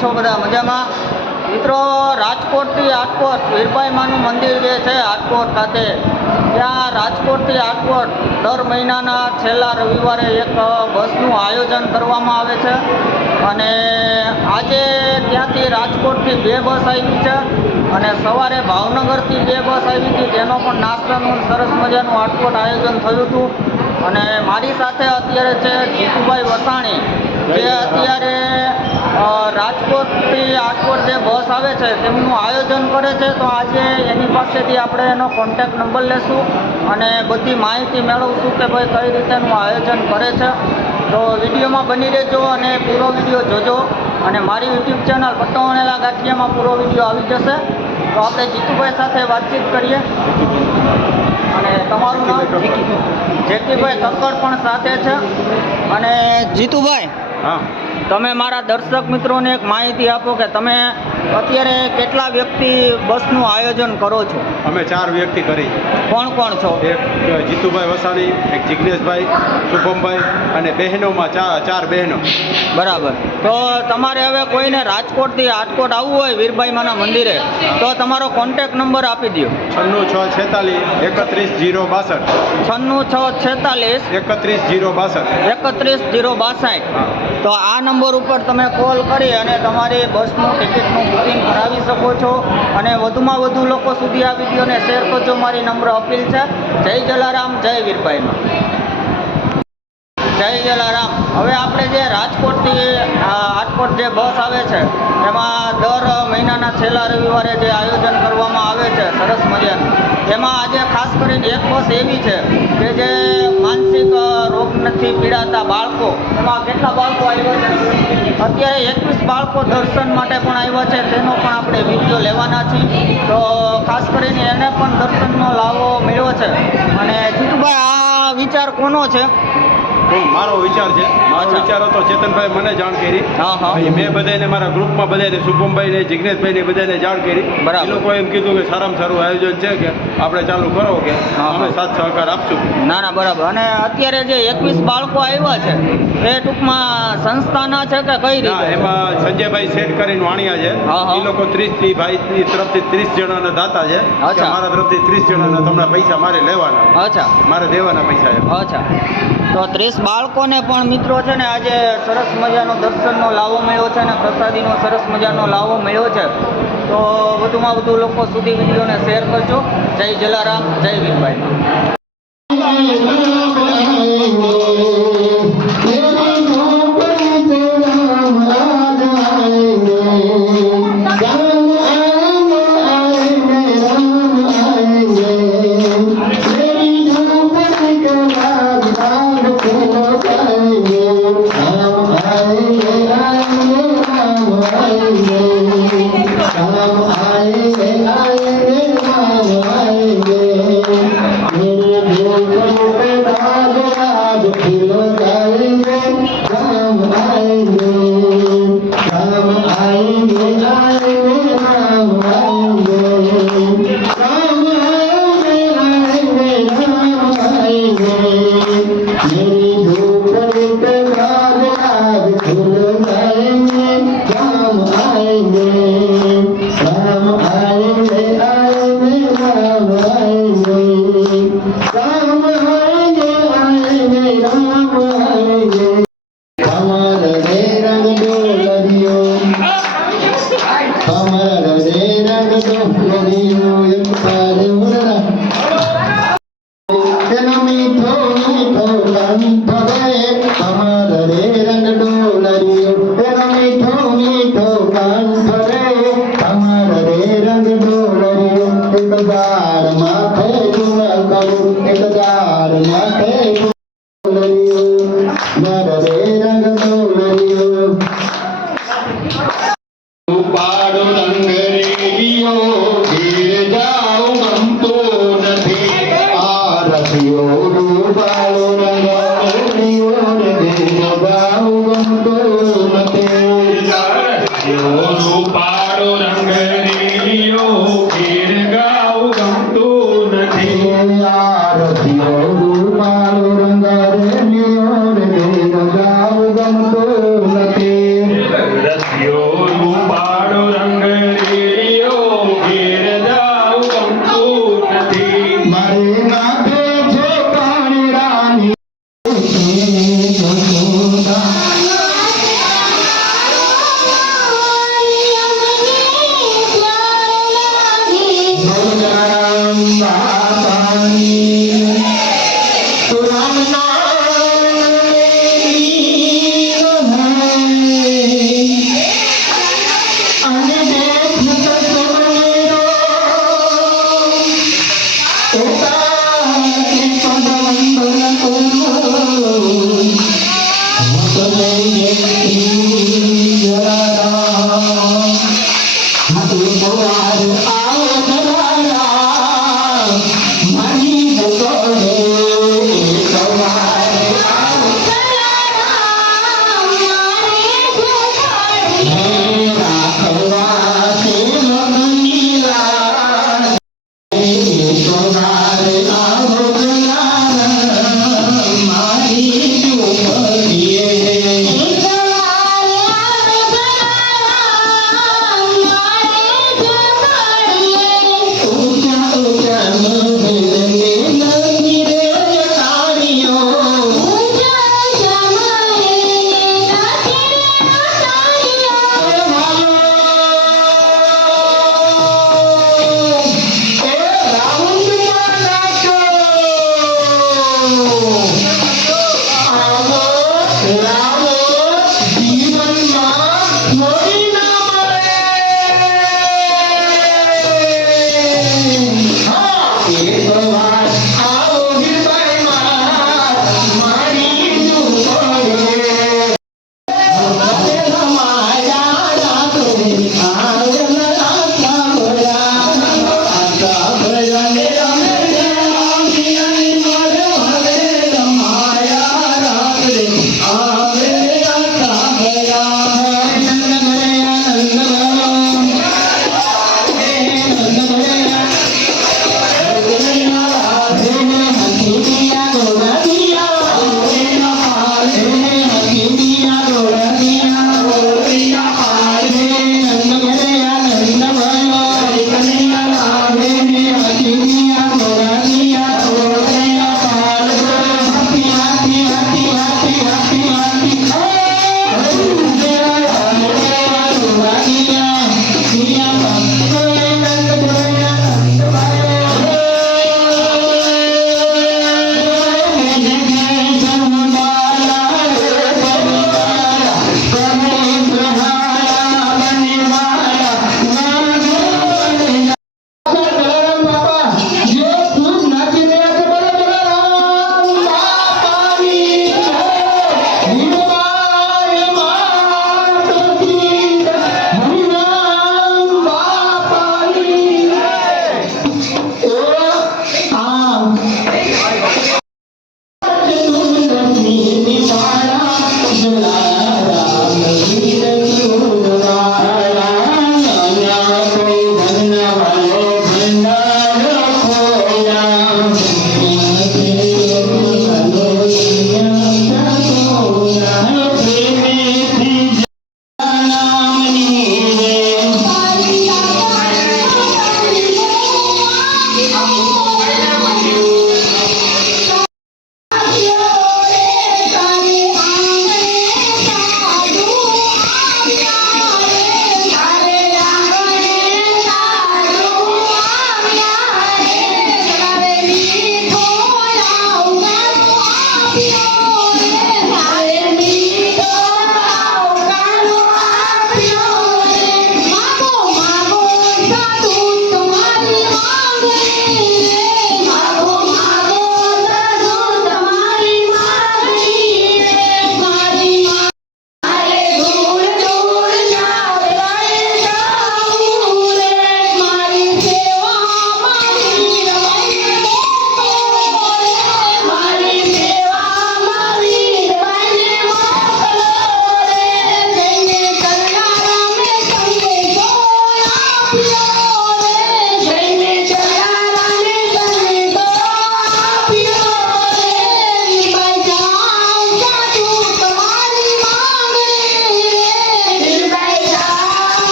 છો બધા મજામાં? મિત્રો, રાજકોટથી આટકોટ વીરબાઈ માનું મંદિર જે છે આટકોટ ખાતે, ત્યાં રાજકોટથી આટકોટ દર મહિનાના છેલ્લા રવિવારે એક બસનું આયોજન કરવામાં આવે છે અને આજે ત્યાંથી રાજકોટથી 2 બસ આવી છે અને સવારે ભાવનગરથી 2 બસ આવી હતી, તેનો પણ નાસ્તાનું સરસ મજાનું આટકોટ આયોજન થયું હતું. અને મારી સાથે અત્યારે છે જીતુભાઈ વસાણી, જે અત્યારે રાજકોટથી આટકોટ જે બસ આવે છે તેમનું આયોજન કરે છે. તો આજે એની પાસેથી આપણે એનો કોન્ટેક્ટ નંબર લેશું અને બધી માહિતી મેળવશું કે ભાઈ કઈ રીતેનું આયોજન કરે છે. તો વિડીયોમાં બની રહેજો અને પૂરો વિડીયો જોજો. અને મારી યુટ્યુબ ચેનલ પટ્ટો વણેલા ગાંઠિયામાં પૂરો વિડીયો આવી જશે. તો આપણે જીતુભાઈ સાથે વાતચીત કરીએ. અને તમારું નામ? જેકીભાઈ કક્કડ પણ સાથે છે. અને જીતુભાઈ, હા, તમે મારા દર્શક મિત્રોને એક માહિતી આપો કે તમે અત્યારે કેટલા વ્યક્તિ બસનું આયોજન કરો છો? અમે 4 વ્યક્તિ કરી. કોણ કોણ છો? એક જીતુભાઈ વસાણી, એક જિગ્નેશભાઈ, શુભમભાઈ અને બહેનોમાં 4 બહેનો. બરાબર. તો તમારે હવે કોઈને રાજકોટથી આટકોટ આવવું હોય વીરબાઈ માના મંદિરે, તો તમારો કોન્ટેક્ટ નંબર આપી દો. 9646 31062. 31062. તો આ નંબર ઉપર તમે કોલ કરી અને તમારી બસનું ટિકિટનું બુકિંગ કરાવી શકો છો. અને વધુમાં વધુ લોકો સુધી આ વિડીયોને શેર કરજો, મારી નમ્ર અપીલ છે. જય જલારામ, જય વીરબાઈમાં. જય જલારામ. હવે આપણે જે રાજકોટથી આટકોટ જે બસ આવે છે એમાં દર મહિનાના છેલ્લા રવિવારે જે આયોજન કરવામાં આવે છે સરસ મજાનું, એમાં આજે ખાસ કરીને એક બસ એવી છે કે જે માનસિક રોગ નથી પીડાતા બાળકો, એમાં કેટલા બાળકો આવ્યા છે? અત્યારે 21 બાળકો દર્શન માટે પણ આવ્યા છે, તેનો પણ આપણે વિડીયો લેવાના છીએ. તો ખાસ કરીને એને પણ દર્શનનો લાવો મળ્યો છે. અને જીતુભાઈ, આ વિચાર કોનો છે? મારો વિચાર છે. મારો વિચાર હતો, ચેતનભાઈ મને જાણ કરી. મેં બધાને મારા ગ્રુપમાં બધાને, શુભમભાઈને, જિગ્નેશભાઈને બધાને જાણ કરી. એ લોકો એમ કીધું કે સારામાં સારું આયોજન છે, કે આપણે ચાલુ કરો, કે અમે સાથ સહકાર આપશું. ના ના, બરાબર. અને અત્યારે જે 21 બાળકો આવ્યા છે એ ટૂંકમાં સંસ્થાના છે કે કઈ રીતે? એમાં સંજયભાઈ સેટ કરીને વાણિયા છે. એ લોકો 30 ભાઈ તરફથી 30 જણાના દાતા છે. મારા તરફથી 30 જણાના તમને પૈસા મારે લેવાના. અચ્છા, મારે દેવાના પૈસા છે. અચ્છા. તો 30 બાળકોને પણ મિત્રો છે ને આજે સરસ મજાનો દર્શનનો લાવો મળ્યો છે અને પ્રસાદીનો સરસ મજાનો લાવો મળ્યો છે. તો વધુમાં વધુ લોકો સુધી વિડીયોને શેર કરજો. જય જલારામ, જય વીરબાઈ. રસિયો મારી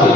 એક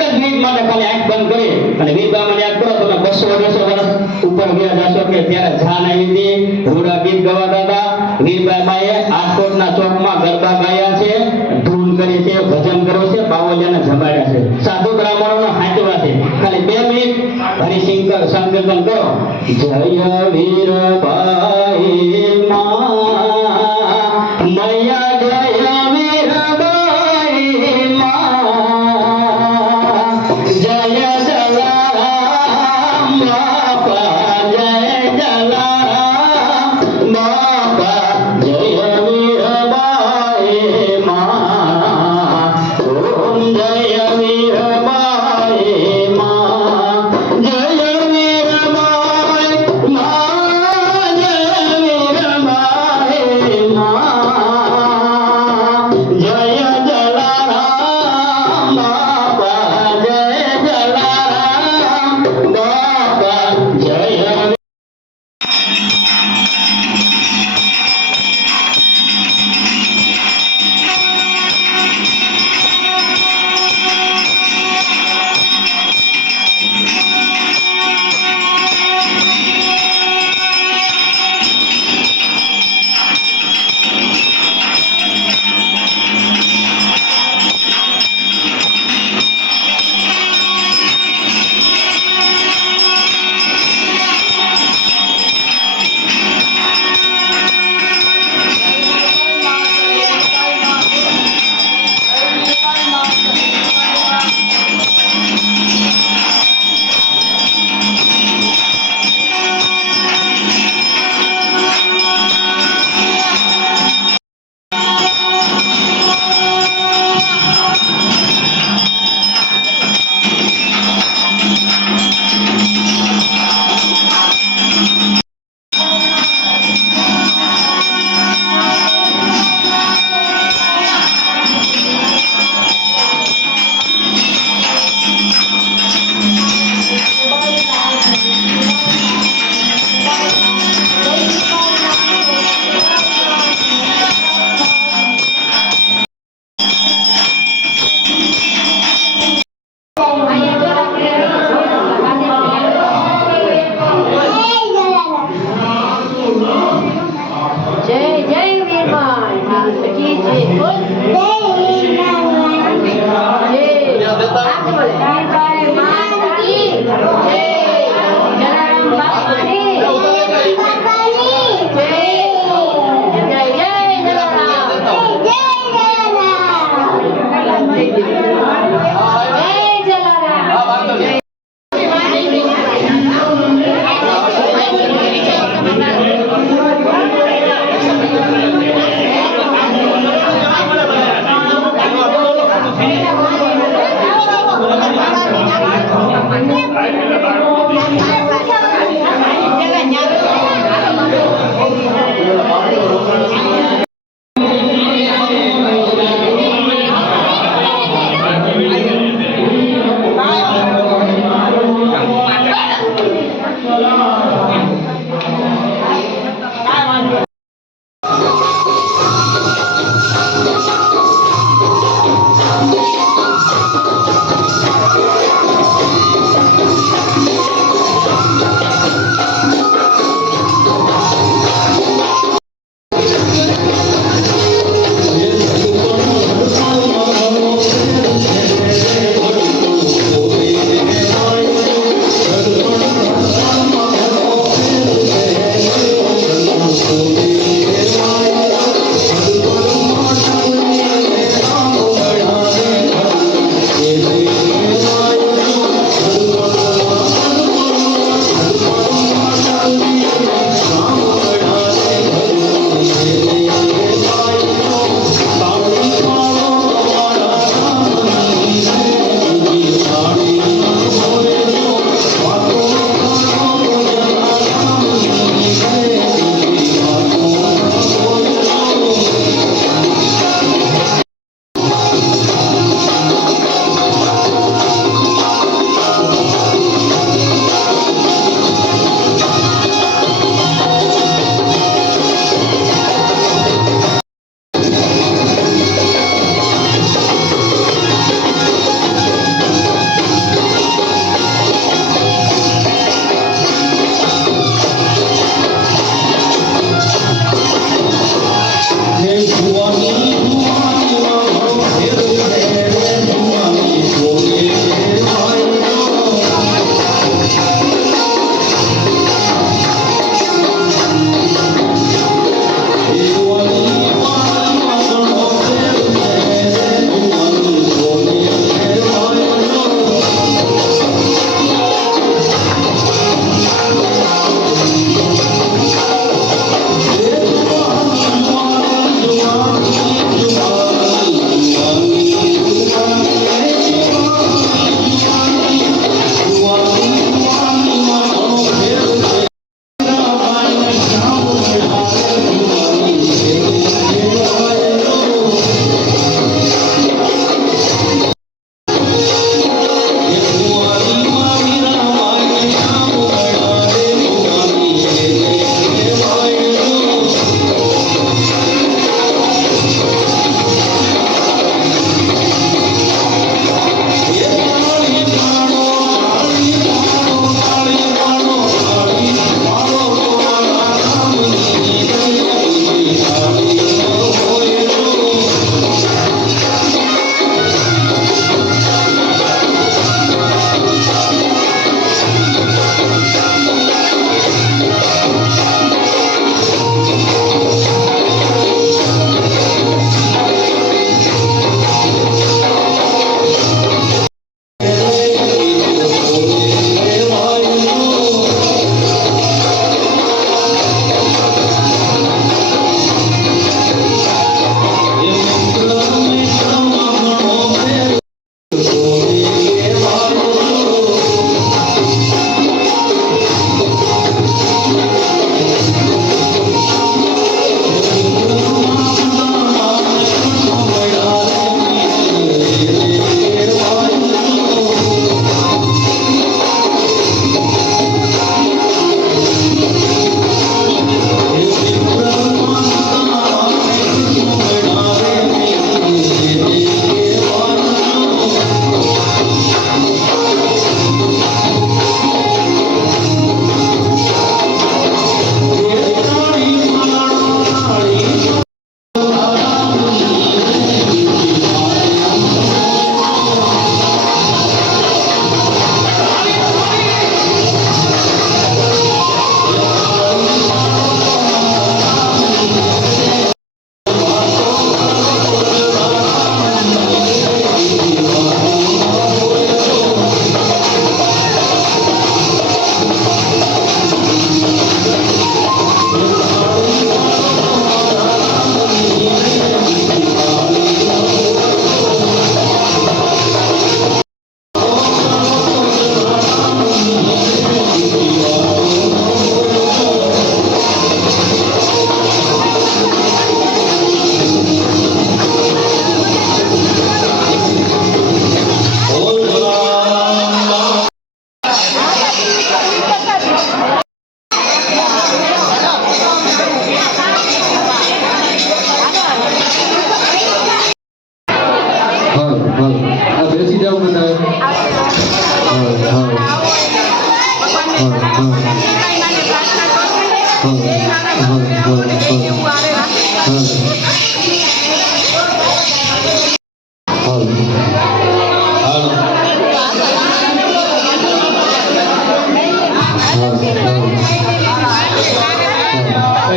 જ મિનિટ માટે ખાલી આંખ બંધ કરી અને વીરબામને યાદ કરો. તમે 200-250 વર્ષ ઉપર ગયા જશો કે ત્યારે જાન આવી હતી, રૂડા ગીત ગવાતા હતા. વીરબાઈએ રાજકોટના ચોકમાં ગરબા ગાયા છે, ધૂન કરી છે, ભજન કર્યું છે, બાવલિયાને જમાડ્યા છે, સાધુ બ્રાહ્મણોનો હાંચવા છે. ખાલી 2 મિનિટ હરિશંકર સંકીર્તન કરો. જય વીરબાઈ માં મૈયા જય વીરબાઈ માં જય જલારામ બાપા જય જલારામ બાપા જય વીરબાઈ માં ઓમ જય વીરબાઈ માં જય વીરબાઈ માં જય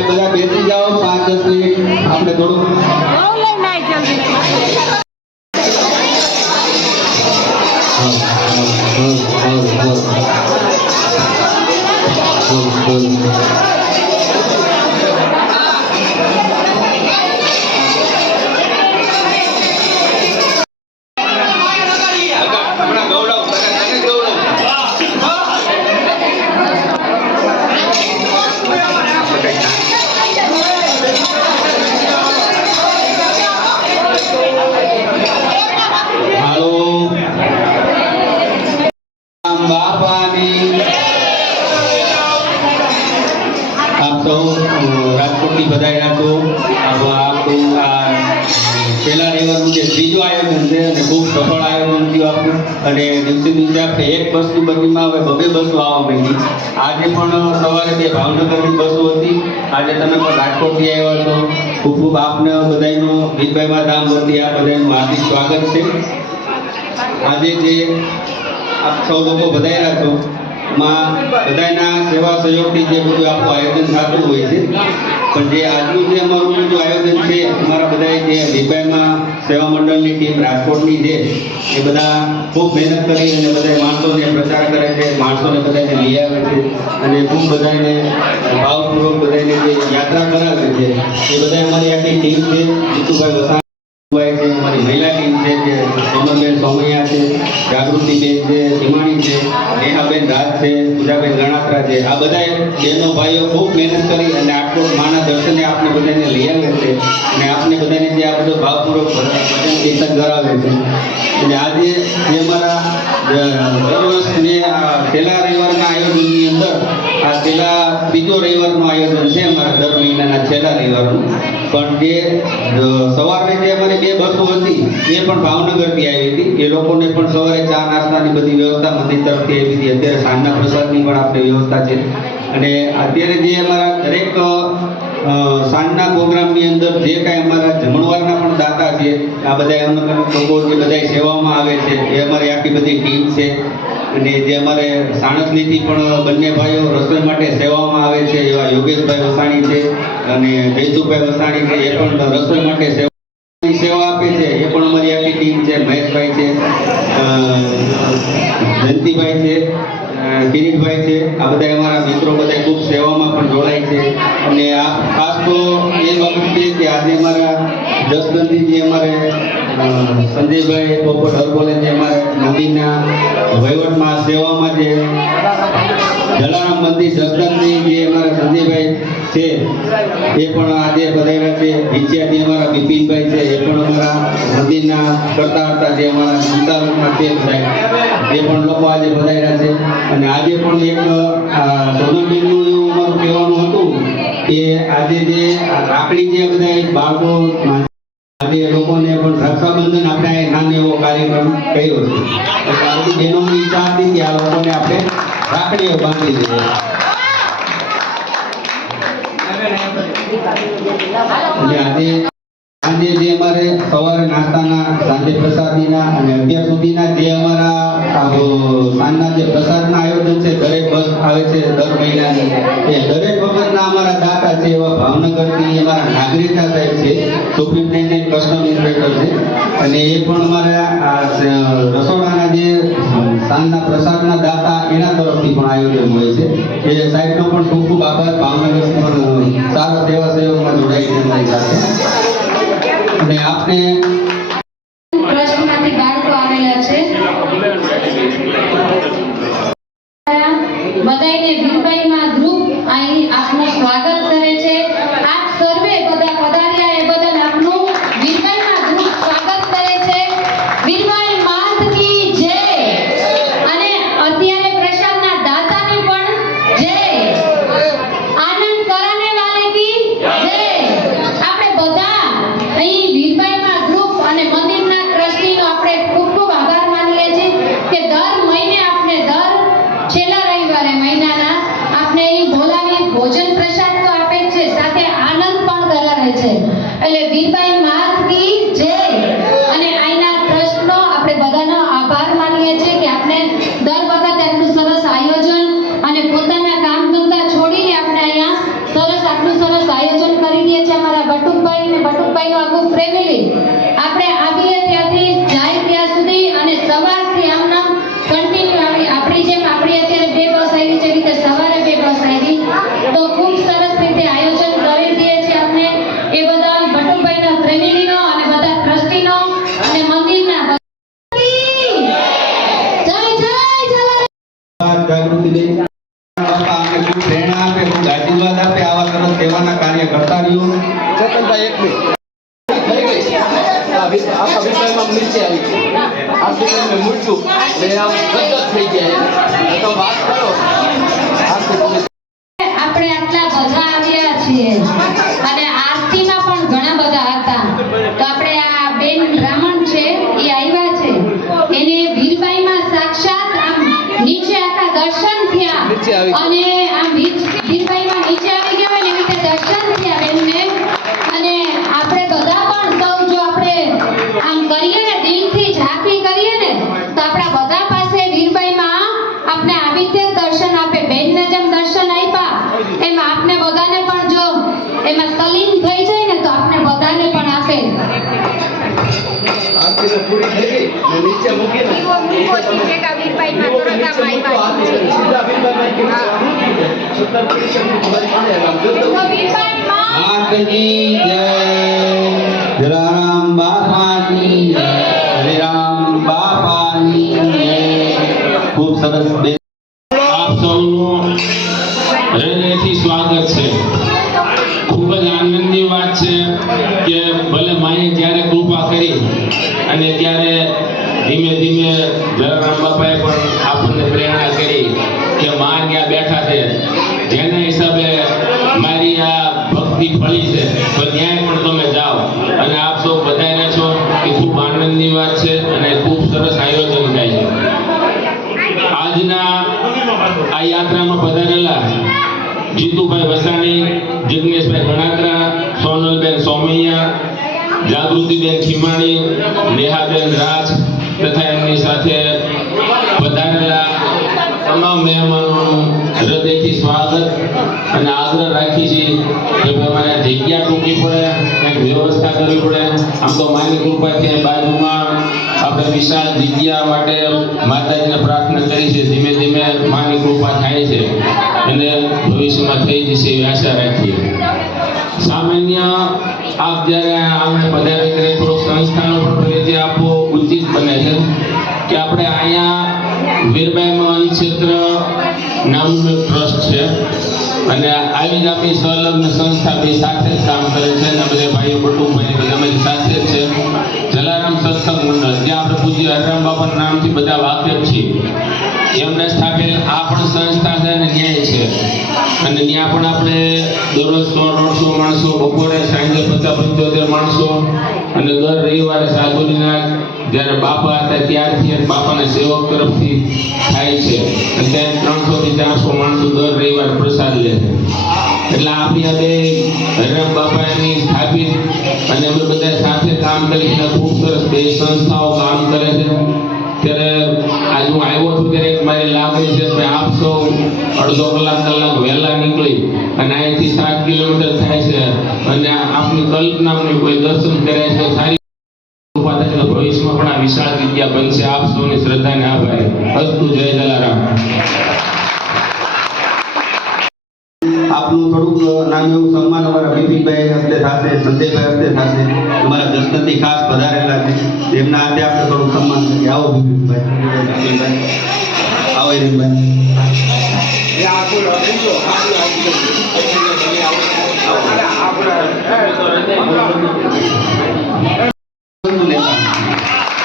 બધા બેસી જાઓ 5-10 મિનિટ આપણે થોડું બાપાની આપ સૌ રાજકોટથી પધાર્યા છો. આપણું આ છેલ્લા રવિવારનું જે ત્રીજું આયોજન છે અને ખૂબ સફળ આયોજન થયું આપણું. અને દિવસે દિવસે આપણે એક બસની બદલીમાં હવે 2 બસો આવવા માંડી. આજે પણ સવારે 2 ભાવનગરની બસો હતી. આજે તમે પણ રાજકોટથી આવ્યા છો. ખૂબ ખૂબ આપને બધાનું વિજયભાઈ ધામ વતી આ બધાનું હાર્દિક સ્વાગત છે. આજે જે આપ સૌ લોકો બધાયરા છો માં બધાના સેવા સહયોગથી જે બધું આપણું આયોજન થતું હોય છે. પણ જે આજનું જે અમારું બધું આયોજન છે અમારા બધાએ જે વિભાગમાં સેવા મંડળની ટીમ રાજકોટની છે એ બધા ખૂબ મહેનત કરી અને બધા માણસોને પ્રચાર કરે છે, માણસોને બધાને લઈ આવે છે અને ખૂબ બધાને ભાવપૂર્વક બધાને જે યાત્રા કરાવે છે એ બધા અમારી આખી ટીમ છે. જીતુભાઈ વસાણ છે, અમારી મહિલા ટીમ છે જે સોમરબેન સોમૈયા છે, જાગૃતિબેન છે, ધીમાણી છે, નેહાબેન રાજ છે, પૂજાબેન ગણાત્રા છે. આ બધાએ બહેનો ભાઈઓ ખૂબ મહેનત કરી અને આટલું માના દર્શને આપણે બધાને લઈ આવે છે અને આપણે બધાને જે આ બધો ભાવપૂર્વક ભજન કીર્તન કરાવે છે. અને આજે જે અમારા દર વર્ષે આ છેલ્લા રવિવારના આયોજનની અંદર આ છેલ્લા ત્રીજો રવિવારનું આયોજન છે અમારા દર મહિનાના છેલ્લા રવિવારનું. પણ જે સવારે જે અમારી 2 બસો હતી એ પણ ભાવનગરથી આવી હતી. એ લોકોને પણ સવારે ચા નાસ્તાની બધી વ્યવસ્થા મંદિર તરફથી આવી હતી. અત્યારે સાંજના પ્રસાદની પણ આપણે વ્યવસ્થા છે. અને અત્યારે જે અમારા દરેક સાંજના પ્રોગ્રામની અંદર જે કાંઈ અમારા જમણવારના પણ દાતા છે આ બધા અમુક લોકો જે બધા સેવામાં આવે છે એ અમારી આખી બધી ટીમ છે. અને જે અમારે સાણસલીથી પણ બંને ભાઈઓ રસોઈ માટે સેવામાં આવે છે એવા યોગેશભાઈ વસાણી છે અને જયસુભાઈ વસાણી છે એ પણ રસોઈ માટે સેવા આપે છે. એ પણ અમારી આખી ટીમ છે. મહેશભાઈ છે, જયંતિભાઈ છે, કિરીટભાઈ છે. આ બધા અમારા મિત્રો બધા ખૂબ સેવામાં પણ જોડાય છે. અને આ ખાસ તો એ બાબત છે કે આજે અમારા જસદનથી જે અમારે સંજયભાઈ પોપટ હરબોલે જે અમારે નદીના વહીવટમાં સેવામાં જે જલારામ મંદિર જસદનથી જે અમારા સંજયભાઈ છે એ પણ આજે પધાર્યા છે. વિદ્યાર્થી અમારા બિપિનભાઈ છે એ પણ અમારા મંદિરના કરતા હતા જે અમારા સંચાલકમાં છે બધા એ પણ લોકો આજે પધાર્યા છે. અને આજે પણ એક સોનલબેનનું એવું અમારું કહેવાનું હતું કે આજે જે રાખડી જે બધા બાળકો આજે લોકોને પણ રક્ષાબંધન આપણે નાનો એવો કાર્યક્રમ કર્યો છે. એટલે આ બધી બહેનોની ઈચ્છા હતી કે આ લોકોને આપણે રાખડીઓ બાંધી દઈએ. આજે જે અમારે સવારે નાસ્તાના, સાંજે પ્રસાદીના અને અત્યાર સુધીના જે અમારા સાંજના જે પ્રસાદના આયોજન છે દરેક બસ આવે છે દર મહિનાની એ દરેક વખતના અમારા દાતા છે એવા ભાવનગરથી અમારા નાગરિકા સાહેબ છે, સુપ્રિન્ટેન્ડન્ટ કસ્ટમ ઇન્સ્પેક્ટર છે. અને એ પણ અમારા રસોડાના જે સાંજના પ્રસાદના દાતા એના તરફથી પણ આયોજન હોય છે. એ સાહેબનો પણ ખૂબ ખૂબ આભાર. ભાવનગરથી પણ સારા સેવા સહયોગમાં જોડાઈ છે અમારી સાથે. અને આપને ટ્રસ્ટમાંથી બાળકો આવેલા છે. બધાયને વીરબાઈમાં ગ્રુપ અહીં આપનું સ્વાગત કરે છે. આપ સર્વે બધા પધાર્યા એ બદલ આપનું વીરબાઈમાં ગ્રુપ સ્વાગત કરે છે. વીરબાઈ માત કી જય. અને અત્યારે પ્રસાદના દાતાની પણ જય. આનંદ કરાને વાલે કી જય. આપણે બધા અહીં વીરબાઈમાં ગ્રુપ અને મંદિરના ટ્રસ્ટીનો આપણે ખૂબ ખૂબ આભાર માનીએ છીએ કે દર મહિને આપણે દર છેલ્લા રવિવારે મહિનાના આપણે અહીં બોલાવી ભોજન પ્રસાદ એટલે વીરબાઈ માત કી જય. અને આઈના ટ્રસ્ટનો આપણે બધાનો આભાર માનીએ છીએ કે આપણે દર વખતે આટલું સરસ આયોજન અને પોતાના કામ ધંધા છોડીને આપણે અહીંયા આટલું સરસ આયોજન કરી દઈએ છીએ. અમારા બટુકભાઈ અને બટુકભાઈનું આખું ફેમિલી આપણે આવીએ ત્યાંથી જાય ત્યાં સુધી અને સવારથી આમનામ કન્ટિન્યુ આપણી જેમ આપણી અત્યારે 2 બસ આવી છે, રીતે સવારે 2 બસ આવી, તો ખૂબ સરસ રીતે આયોજન કરી દઈએ છીએ આપણે. એ બધા બટુકભાઈના ફેમિલીનો અને બધા ટ્રસ્ટીનો અને મંદિરના જય જય જલારામ. જાગૃતિ દે બાપા અમને ખૂબ પ્રેરણા આપે, ખૂબ આશીર્વાદ આપે, આવા સરસ સેવાના કાર્ય કરતા રહ્યો. ચેતનભાઈ એક મિનિટ આખા વિષયમાં નીચે આવી આ વિષયમાં મૂળતું ને આમ ગદગદ થઈ જાય તો વાત કરો. આપણે આટલા બધા આવ્યા છીએ અને આરતીમાં પણ ઘણા બધા હતા. તો આપણે આ બેન બ્રાહ્મણ છે એ આવ્યા છે, એને વીરબાઈમાં સાક્ષાત આમ નીચે આખા દર્શન થયા અને આમ વીરબાઈમાં નીચે આવી ગયા હોય ને એવી રીતે દર્શન થયા બેનને. અને આપણે બધા પણ સૌ જો આપણે આમ કરીએ ને દિલથી ઝાંખી કરીએ ને તો આપણા બધા પાસે વીરબાઈમાં આપણે આવી રીતે દર્શન આપે. બેનને જેમ દર્શન આપ્યા એમ આપને બધાને પણ જો એમાં તલીન થઈ જાય ને તો આપને બધાને પણ આપે. આરતી પૂરી થઈ ગઈ ને નીચે મૂકીને સીધા માત કી જય, જલારામ બાપાની જય, હરિરામ બાપાની જય. ખૂબ સરસ બે આપ સૌનું હૃદયથી સ્વાગત છે. ખૂબ જ આનંદની વાત છે કે ભલે માએ જ્યારે કૃપા કરી અને ત્યારે ધીમે ધીમે જલારામ બાપાએ પણ આપણને પ્રેરણા કરી કે મા ત્યાં બેઠા છે, જેના હિસાબે મારી આ ભક્તિ ફળી છે, તો ત્યાં પણ તમે જાઓ. અને આપ સૌ બધાને છો એ ખૂબ આનંદની વાત છે અને ખૂબ સરસ આયોજન થાય છે. આજના આ યાત્રામાં પધારેલા જીતુભાઈ વસાણી, જિગ્નેશભાઈ ગણાત્રા, સોનલબેન સોમૈયા, જાગૃતિબેન ખીમાણી, નેહાબેન રાજ તથા એમની સાથે પધારેલા તમામ મહેમાનોનું હૃદયથી સ્વાગત અને આગ્રહ રાખી છે કે અમારે જગ્યા ટૂંકી પડે, કંઈક વ્યવસ્થા કરવી પડે. આમ તો માની કૃપાથી બાજુમાં આપણે વિશાળ જગ્યા માટે માતાજીને પ્રાર્થના કરી છે. ધીમે ધીમે માની કૃપા થાય છે અને ભવિષ્યમાં થઈ જશે એવી આશા રાખીએ. સામાન્ય આપ જ્યારે આંગણે પધારે ત્યારે થોડો સંસ્થાનો પણ પરિચય આપવો ઉચિત બને છે કે આપણે અહીંયા વીરબાઈમાં અન્નક્ષેત્ર નામનું ટ્રસ્ટ છે અને આવી જ આપણી સંલગ્ન સંસ્થા બે સાથે જ કામ કરે છે અને બધા ભાઈઓ બટુકભાઈ બધા અમારી સાથે જ છે. જલારામ સત્સંગ મંડળ, જ્યાં આપણે પૂજ્ય હરિરામ બાપાના નામથી બધા વાકેફ છીએ, એમને સ્થાપેલ આ પણ સંસ્થા છે અને ન્યાય છે. અને ત્યાં પણ આપણે દરરોજ 100-150 માણસો, બપોરે સાંજે 50-75 માણસો અને દર રવિવારે સાધુરીના જ્યારે બાપા હતા ત્યારથી અને બાપાના સેવક તરફથી થાય છે અને ત્યાં 300 થી 400 માણસો દર રવિવારે પ્રસાદ લે છે. એટલે આપણી આ બે હરિરામ બાપાની સ્થાપિત અને અમે બધા સાથે કામ કરીને ખૂબ સરસ બે સંસ્થાઓ કામ કરે છે. ત્યારે આજ હું આવ્યો છું ત્યારે એક મારી લાગણી છે કે આપ સૌ અડધો કલાક વહેલા નીકળી અને અહીંથી 7 કિલોમીટર થાય છે અને આપની કલ્પનાનું કોઈ દર્શન કરે છે, સારી ભવિષ્યમાં પણ આ વિશાળ જગ્યા બનશે. આપ સૌની શ્રદ્ધાને આભારી. અસ્તુ. જય જલારામ. આપનું થોડુંક નામ એવું સન્માન અમારા બિપિનભાઈ હસ્તે થશે, સંજયભાઈ હસ્તે થશે. અમારા જસનથી ખાસ પધારેલા છે, તેમના હાથે આપણે થોડુંક સન્માન કરીએ. આવો બિપિનભાઈ, આવો હિરેનભાઈ.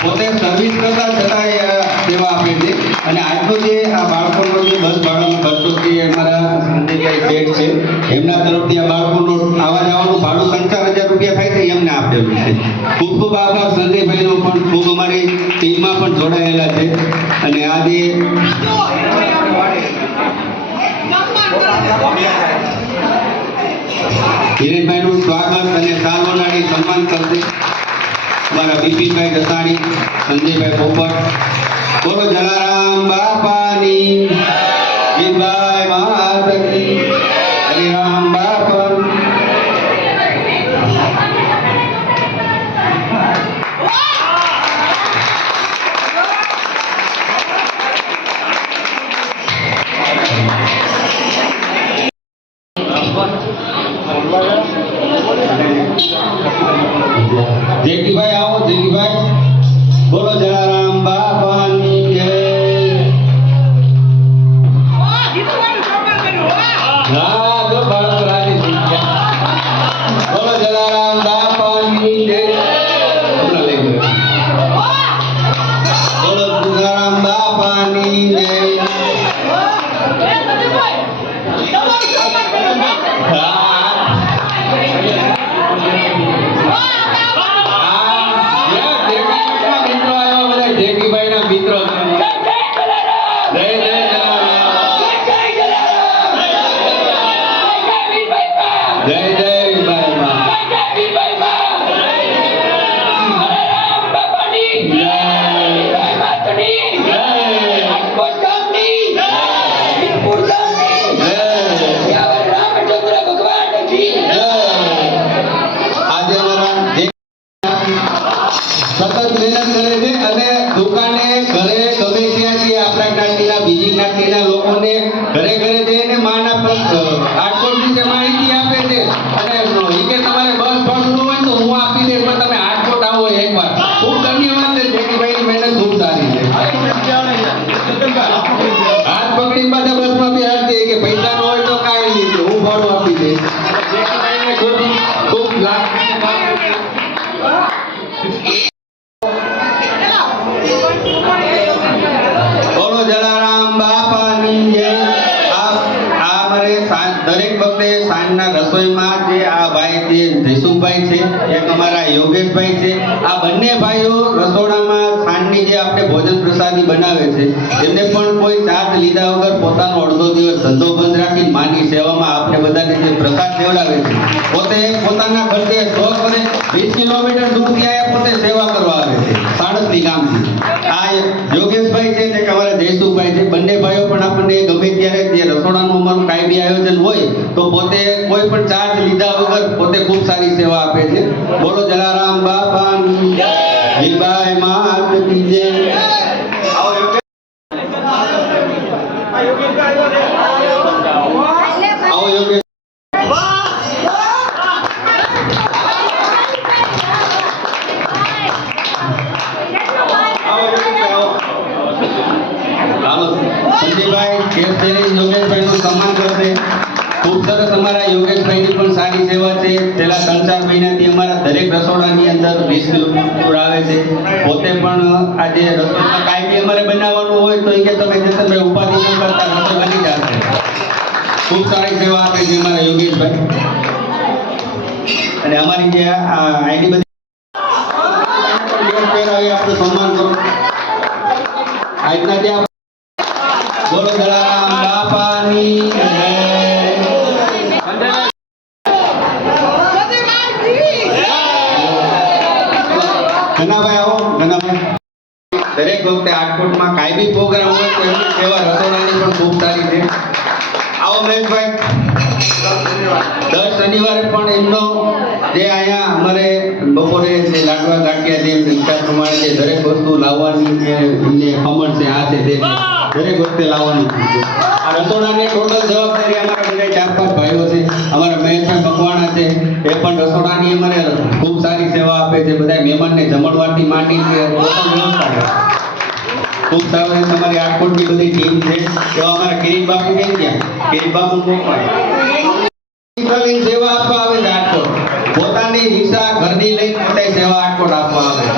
પોતે સર્વિસ કરતા છતાંય સેવા આપે છે. અને આજનો જે આ બાળકોનો જે બસ ભાડાનો ખર્ચો છે એ અમારા સંજયભાઈ શેઠ છે, એમના તરફથી આ બાળકોનો આવવા જવાનું ભાડું 3-4 હજાર રૂપિયા થાય છે, એમને આપેલું છે. ખૂબ ખૂબ આભાર સંજયભાઈનો પણ. ખૂબ અમારી ટીમમાં પણ જોડાયેલા છે. અને આજે હિરેનભાઈનું સ્વાગત અને સાલ ઓનાડી બિપિનભાઈ ગસાણી, સંજયભાઈ પોપટ. બોલો જલારામ બાપાની, વીરભાઈ માતા કી, હરિરામ બાપા. જેકીભાઈ આવો, જેકીભાઈ. બોલો જલારામ બાપાની જય. હા, જો બાળક રાજી થઈ ગયા. બોલો જલારામ બાપાની જય. હમણાં લઈ ગયો. બોલો જલારામ બાપાની જય. સતત મહેનત કરે છે અને દુકાને ઘરે ગમે ત્યાંથી આપણા જ્ઞાતિના બીજી જ્ઞાતિના લોકોને ઘરે ઘરે જઈને માના આટકોટ વિશે માહિતી આપે છે અને ઈ કે તમારે બસ ભાડું હોય તો હું આપી દઈશ પણ તમે આટકોટ આવો એકવાર. ખૂબ ધન્યવાદ છે. જેકીભાઈની મહેનત ખૂબ સારી છે. હાથ પકડી પાછા બસમાં બેહાડી દે કે પૈસા ન હોય તો કાંઈ નહીં, હું ભાડું આપી દઈશ. જેકીભાઈને ખૂબ ખૂબ લાભ. બોલો જલારામ બાપાની જય. દરેક વખતે સાંજના રસોઈમાં જે આ ભાઈ જે જયસુખભાઈ છે, એક અમારા યોગેશભાઈ છે, આ બંને ભાઈઓ રસોડામાં સાંજની જે આપણે ભોજન પ્રસાદી બનાવે છે એમને પણ કોઈ ચાર્જ લીધા વગર પોતાનો અડધો દિવસ ધંધો બંધ રાખી માની સેવામાં આપણે બધાને જે પ્રસાદ લેવડાવે છે, પોતે પોતાના ખર્ચે 100 અને 20 કિલોમીટર દૂરથી આયા પોતે સેવા કરવા આવે છે સાણસની ગામથી. આ યોગેશભાઈ છે ને અમારા જયસુખભાઈ છે, બંને ભાઈઓ પણ આપણને ગમે ત્યારે જે રસોડાનું અમારું કાંઈ બી આયોજન હોય તો પોતે કોઈ પણ ચાર્જ લીધા વગર પોતે ખૂબ સારી સેવા આપે છે. બોલો જલારામ બાપાની જય. વીરબાઈ માતા કી જય. આવો યોગેશ. આવો યોગેશ. સંજયભાઈ કેસરી યોગેશભાઈનું સન્માન કરશે. ખૂબ સરસ અમારા યોગેશભાઈની પણ સારી સેવા છે. છેલ્લા 3-4 મહિનાથી અમારા દરેક રસોડાની અંદર 20 કિલોમીટર આવે છે. પોતે પણ આજે રસોઈમાં કાંઈ બી અમારે બનાવવાનું હોય તો એ કે તમે જતનભાઈ ઉપાધિ ન કરતા રસોઈ બની જશે. ખૂબ સારી સેવા આપે છે અમારા યોગેશભાઈ. અને અમારી જે આઈડી બધી આપણે સન્માન કરો. આજના જે બોલો જલારામ બાપાની જય. ઘનાભાઈ આવો. ઘનાભાઈ દરેક વખતે આટકોટમાં કાંઈ બી પ્રોગ્રામ હોય તો એમની સેવા રસોડાની પણ ખૂબ સારી છે. આવો મહેશભાઈ. દર શનિવારે પણ એમનો જે અહીંયા અમારે બપોરે જે લાડવા ગાંઠિયા જે ઈચ્છા પ્રમાણે જે દરેક વસ્તુ લાવવાની જે ખમણ છે આ છે તે દરેક વખતે લાવવાની છે. આ રસોડાની ટોટલ જવાબદારી અમારા બધા 4-5 ભાઈઓ છે. અમારા મહેશભાઈ મકવાણા છે, એ પણ રસોડાની અમારે ખૂબ સારી સેવા આપે છે. બધા મહેમાનને જમણવારથી માંડીને ટોટલ વ્યવસ્થા કરે. ખૂબ સારું છે. તમારી આટકોટની બધી ટીમ છે. એવા અમારા કિરીટ બાપુ કેમ ગયા? કિરીટ બાપુ સેવા આપવા આવે છે આટકોટ. પોતાની રિક્ષા ઘરની લઈને પોતે સેવા આટકોટ આપવા આવે છે.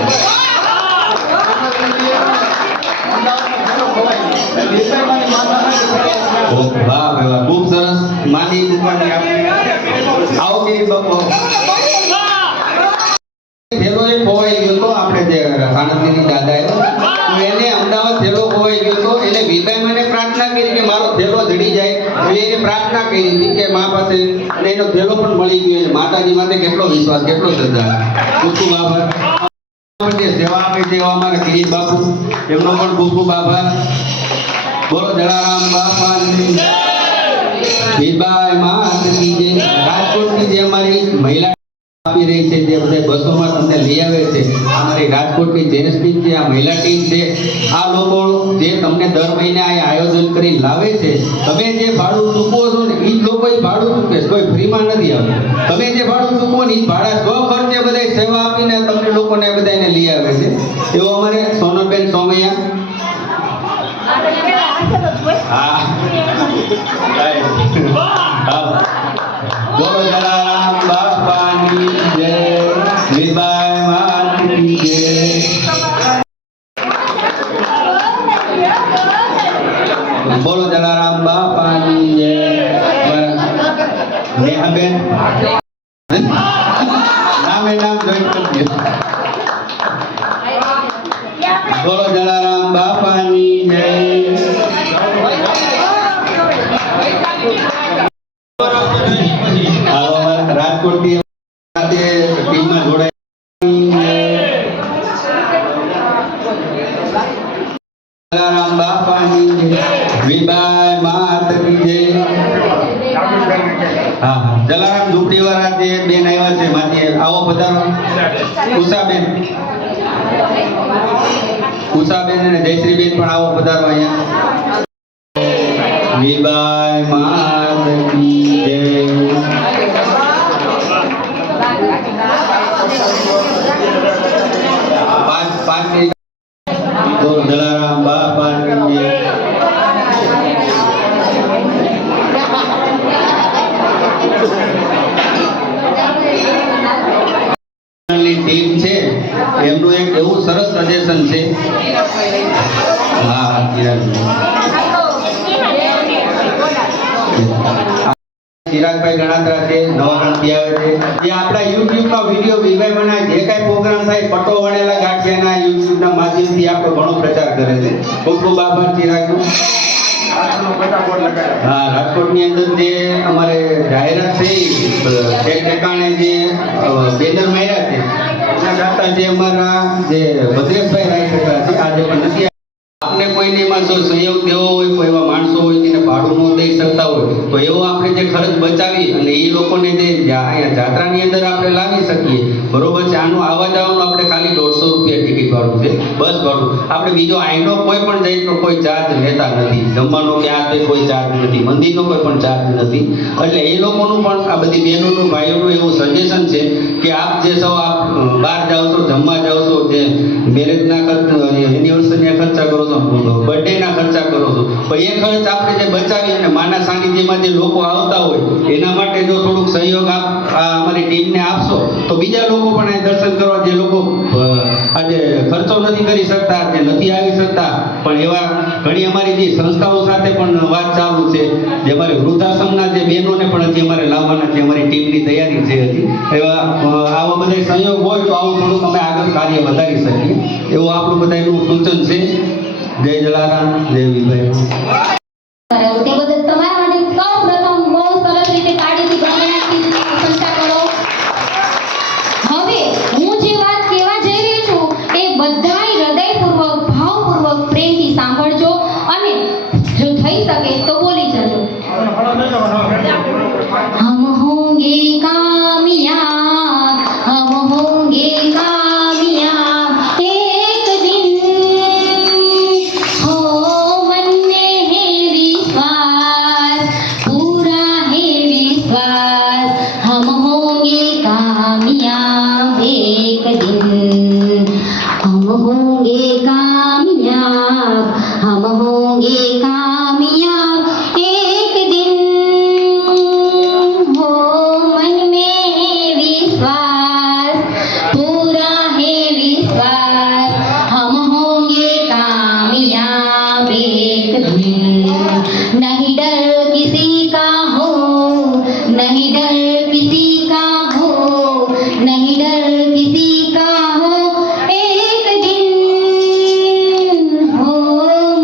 વાહ વાહ, ખૂબ સરસ. માની દુકાને આવો કે બાપુ થેલો એક ખોવાઈ ગયો તો આપણે જે સાણંદની દાદા તો એને અમદાવાદ થેલો ખોવાઈ ગયો તો એટલે વીરભાઈ મને પ્રાર્થના કરી કે મારો થેલો જડી જાય. એને પ્રાર્થના કરી હતી કે મા પાસે અને એનો થેલો પણ મળી ગયો. માતાજી માટે કેટલો વિશ્વાસ, કેટલો શ્રદ્ધા. ખૂબ ખૂબ આભાર. જે સેવા આપી છે એવા અમારા કિરીટ બાપુ, એમનો પણ ખૂબ ખૂબ આભાર. બોલો જલારામ બાપાની જય. વીરબાઈ માતની જય. રાજકોટની જે અમારી મહિલા આપી રહી છે, જે બધા બસોમાં તમને લઈ આવે છે, અમારી રાજકોટની જેએસપી જે આ મહિલા ટીમ છે, આ લોકો જે તમને દર મહિને આ આયોજન કરી લાવે છે, તમે જે ભાડું ચૂકવો છો ને એ જ લોકો ભાડું ચૂકે છે, કોઈ ફ્રીમાં નથી આવતું. તમે જે ભાડું ચૂકવો ને એ ભાડા સ્વ ખર્ચે બધા સેવા આપીને તમને લોકોને બધાને લઈ આવે છે. એવો અમારે સોનલબેન સોમૈયા. હા બોલો જલારામ બાપાની જય. વીરબાઈ માતની જય. બોલો જલારામ બાપાની જય. નેહાબેન નામે નામ જોઈન કરજો. બોલો જલારામ બાપાની જય. હાલો અમારા રાજકોટની સાથે ટીમમાં જોડાય. જલારામ બાપાની જય. વીરબાઈ માતની જય. હા હા જલારામ ઝૂંપડીવાળા જે બેન આવ્યા છે માથી આવો પધારો. ઉષાબેન અને જયશ્રીબેન પણ આવો પધારો અહીંયા. વીરબાઈ માતની જય. પાંચ જલારામ બાપાની જય. ટીમ છે એમનું એક એવું સરસ સજેશન છે. હા ચિરાગભાઈ ગણાત્રા છે, નવાગણથી આવે છે, જે આપણા યુટ્યુબનો વિડીયો વિભાઈ બનાવે, જે કાંઈ પ્રોગ્રામ થાય પટો વણેલા ગાંઠિયાના યુટ્યુબના માધ્યમથી આપણો ઘણો પ્રચાર કરે છે. ખૂબ ખૂબ આભાર ચિરાગનો. હા રાજકોટની અંદર જે અમારે જાહેરાત થઈ એક ઠેકાણે જે બેનર માર્યા છે એના ગાતા જે અમારા જે ભદ્રેશભાઈ રાયખડા છે, આજે પણ નથી. આપણે કોઈને એમાં જો સહયોગ દેવો હોય, કોઈ એવા માણસો હોય જેને ભાડું ન દઈ શકતા હોય, તો એવો આપણે જે ખર્ચ બચાવી અને એ લોકોને જે અહીંયા જાત્રાની અંદર આપણે લાવી શકીએ. બરોબર છે. આનું આવવા જવાનું આપણે ખાલી 150 રૂપિયા ટિકિટ ભાડું છે, બસ ભાડું. આપણે બીજો અહીંનો કોઈ પણ જાતનો કોઈ ચાર્જ લેતા નથી. જમવાનો કે આ તે કોઈ ચાર્જ નથી, મંદિરનો કોઈ પણ ચાર્જ નથી. એટલે એ લોકોનું પણ આ બધી બહેનોનું ભાઈઓનું એવું સજેશન છે કે આપ જે સૌ આપ બહાર જાઓ છો, જમવા જાઓ છો, જે મેરેજના ખર્ચ, એનિવર્સરીના ખર્ચા કરો છો, બર્થડેના ખર્ચા કરો છો, પણ એ ખર્ચ આપણે જે બચાવી અને માના સાનિધ્યમાં જે લોકો આવતા હોય એના માટે જો થોડુંક સહયોગ અમારી ટીમને આપશો તો બીજા લોકો પણ અહીં દર્શન કરવા, જે લોકો આજે ખર્ચો નથી કરી શકતા, જે નથી આવી શકતા, પણ એવા ઘણી અમારી જે સંસ્થાઓ સાથે પણ વાત ચાલુ છે. જે અમારી વૃદ્ધાશ્રમના જે બહેનોને પણ હજી અમારે લાવવાના છે, અમારી ટીમની તૈયારી છે હજી. એવા આવા બધા સહયોગ હોય તો આવું થોડુંક અમે આગળ કાર્ય વધારી શકીએ, એવું આપણું બધાનું સૂચન છે. જય જલારામ, જય વીરબાઈ. તે બદલ તમારા માટે સૌપ્રથમ બહુ સરસ રીતે તાળીથી ગણગણાટથી પ્રશંસા કરો. હવે હું જે વાત કહેવા જઈ રહી છું એ બધાય હૃદયપૂર્વક, ભાવપૂર્વક, પ્રેમથી સાંભળજો અને જો થઈ શકે તો બોલી જજો. હમ હોંગે કામયાબ, હમ હોંગે कामयाब एक दिन हो मन में है विश्वास, पूरा है विश्वास, हम होंगे कामयाब एक दिन, हम होंगे कामयाब, हम होंगे कामयाब एक दिन, हो मन में है विश्वास, पूरा है विश्वास, हम होंगे कामयाब एक दिन, नहीं डर किसी का हो, नहीं डर किसी का हो, नहीं डर किसी का हो, एक दिन हो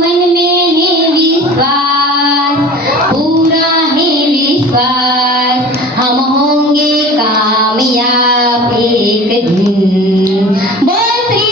मन में है विश्वास, पूरा है विश्वास, हम होंगे कामयाब एक दिन. बोल श्री